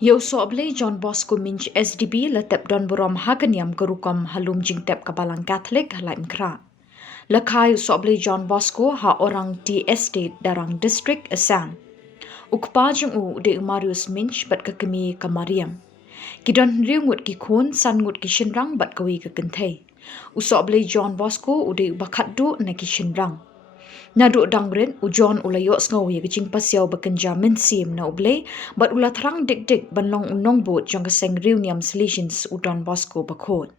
Sohblei John Bosco Minj SDB la Tep Donburom Niam ke Rukom Lum Jingtep ke Balang Katholik Laitumkhrah. Lakai Sohblei John Bosco orang di estate Darrang District Assam. Ukpa jong de Marius Minj bat ke kmie ke Mariam. Kidon riewniam ki khun ngut ki shynrang bat kawi ke kynthei. Sohblei John Bosco de khatduh na ki shynrang. Naduh dangren ujon iohsngew ye jingpasiaw bakynja mynsiem na Blei bat ula thrang dikdik banlong nongbud jong seng riewniam Salesian Don Bosco Bakhuid.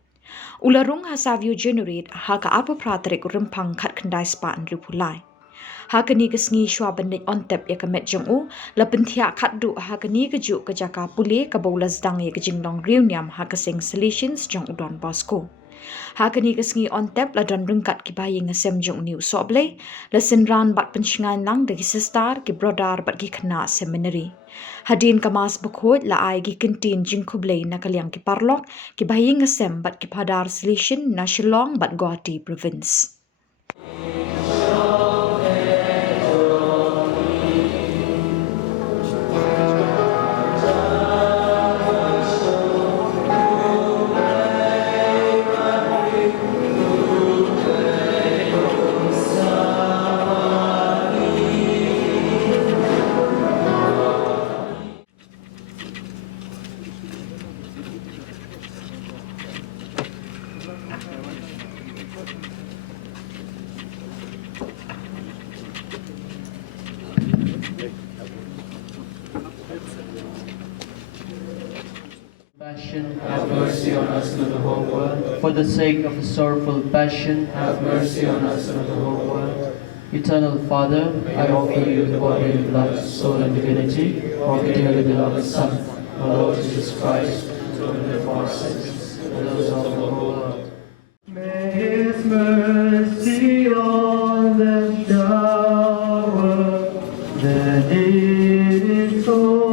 Ula rung hasavio generate ka apa praterik rempang khyndai span ripulai. Kani kesngi shwa bandit ontep ya kamet jong la pentia khatduh kani keju ke jaka pulih ke baulas dang ye jinglong riewniam seng Salesian jong Don Bosco. Kani kesngi ontep la don rengkat ki bayi ngasem jong new Sohblei la senran bat pensngan lang de sistar ki brodar bat ki khna seminary. Hadin kamas Bakhuid la ai ki kintin Blei na kalyang ki parlok ki bayi ngasem bat ki padar Salesian na Shillong bat Guwahati province. Passion, have mercy on us and the whole world. For the sake of the sorrowful passion, have mercy on us and the whole world. Eternal Father, I offer you the body and blood, soul and divinity of the dearly beloved Son, our Lord Jesus Christ, atonement for our sins and those of the whole world. May His mercy on them shower, that it is so.